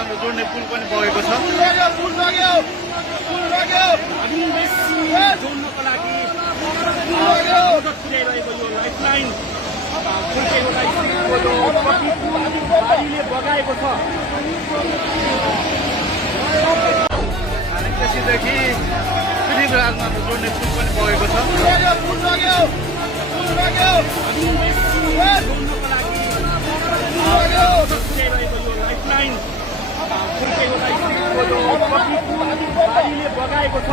राजमार्ग जोड्ने पुल पनि बगेको छ। जोड्नको लागि मद्दत पुर्याइरहेको यो लाइफलाइन बाढीले बगाएको छ। अनि त्यसैदेखि पृथ्वी राजमार्ग जोड्ने पुल पनि बगेको छ। जोड्नको लागि मद्दत पुर्याइरहेको यो लाइफलाइन बाढीले बगाएको छ।